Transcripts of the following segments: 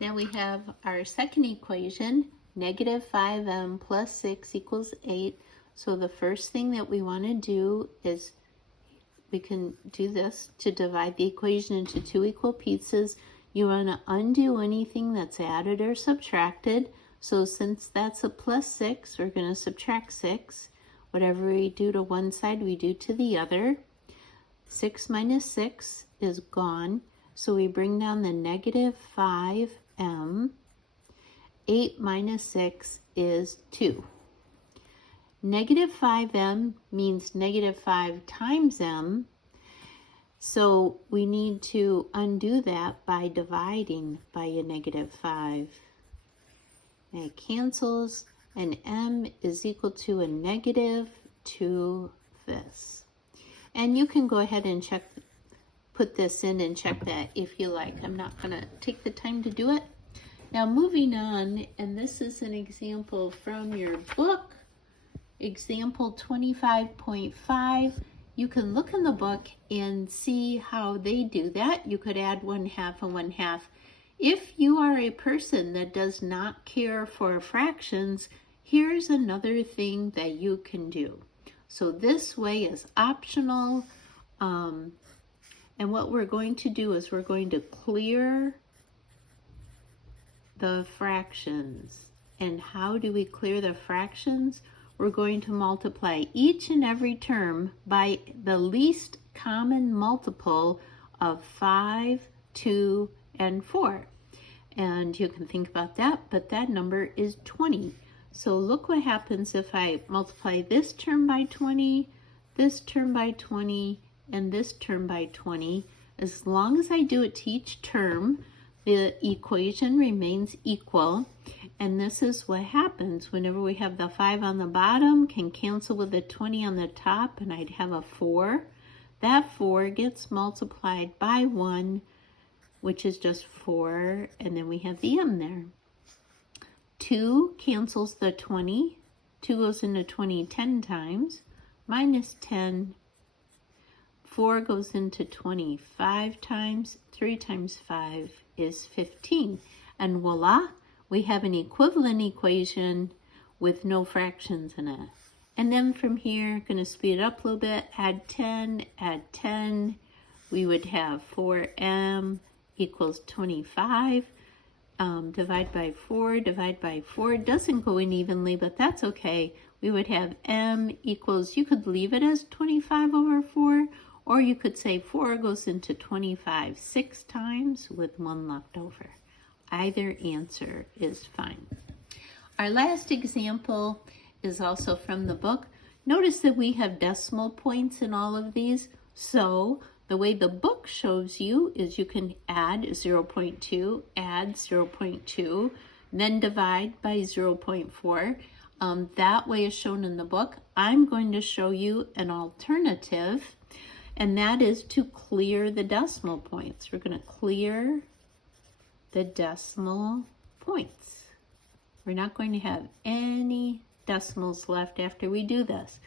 Now we have our second equation, negative 5m plus 6 equals 8. So the first thing that we want to do is we can do this to divide the equation into two equal pieces. You want to undo anything that's added or subtracted. So since that's a plus 6, we're going to subtract 6. Whatever we do to one side, we do to the other. 6 minus 6 is gone. So we bring down the negative 5m. 8 minus 6 is 2. Negative 5m means negative 5 times m. So we need to undo that by dividing by a negative 5. And it cancels, and m is equal to a negative 2/5. And you can go ahead and put this in and check that if you like. I'm not going to take the time to do it. Now moving on, and this is an example from your book, example 25.5. You can look in the book and see how they do that. You could add 1/2 and 1/2. If you are a person that does not care for fractions, here's another thing that you can do. So this way is optional. And what we're going to do is we're going to clear the fractions. And how do we clear the fractions? We're going to multiply each and every term by the least common multiple of 5, 2, and 4. And you can think about that, but that number is 20. So look what happens if I multiply this term by 20, this term by 20, and this term by 20. As long as I do it to each term, the equation remains equal. And this is what happens whenever we have the 5 on the bottom, can cancel with the 20 on the top, and I'd have a 4. That 4 gets multiplied by 1, which is just 4, and then we have the m there. 2 cancels the 20. 2 goes into 20 10 times, minus 10. 4 goes into 20 5 times. 3 times 5 is 15. And voila, we have an equivalent equation with no fractions in it. And then from here, going to speed it up a little bit, add 10, add 10. We would have 4m equals 25. Divide by 4, divide by 4. It doesn't go in evenly, but that's okay. We would have m equals, you could leave it as 25 over 4, or you could say 4 goes into 25 6 times with 1 left over. Either answer is fine. Our last example is also from the book. Notice that we have decimal points in all of these. So the way the book shows you is you can add 0.2, add 0.2, then divide by 0.4. That way is shown in the book. I'm going to show you an alternative, and that is to clear the decimal points. We're going to clear the decimal points. We're not going to have any decimals left after we do this.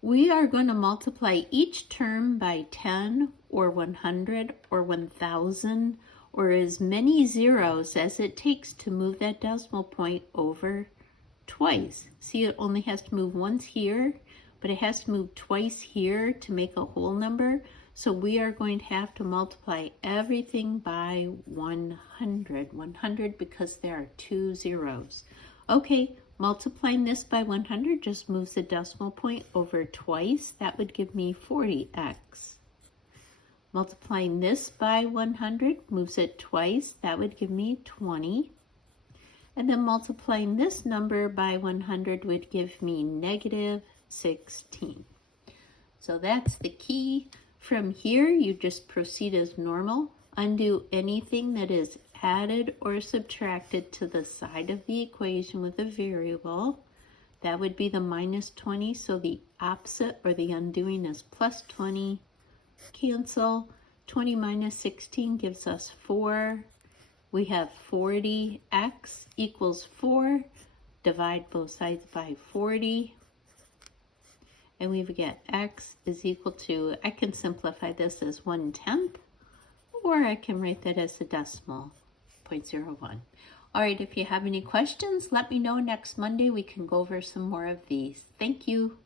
We are going to multiply each term by 10 or 100 or 1,000 or as many zeros as it takes to move that decimal point over twice. See, it only has to move once here, but it has to move twice here to make a whole number. So we are going to have to multiply everything by 100. 100 because there are 2 zeros. Okay, multiplying this by 100 just moves the decimal point over twice. That would give me 40x. Multiplying this by 100 moves it twice. That would give me 20. And then multiplying this number by 100 would give me negative 16. So that's the key. From here, you just proceed as normal. Undo anything that is added or subtracted to the side of the equation with a variable. That would be the minus 20, so the opposite or the undoing is plus 20. Cancel. 20 minus 16 gives us 4. We have 40x equals 4. Divide both sides by 40. And we get x is equal to, I can simplify this as 1/10, or I can write that as a decimal L25.1. All right, if you have any questions, let me know next Monday. We can go over some more of these. Thank you.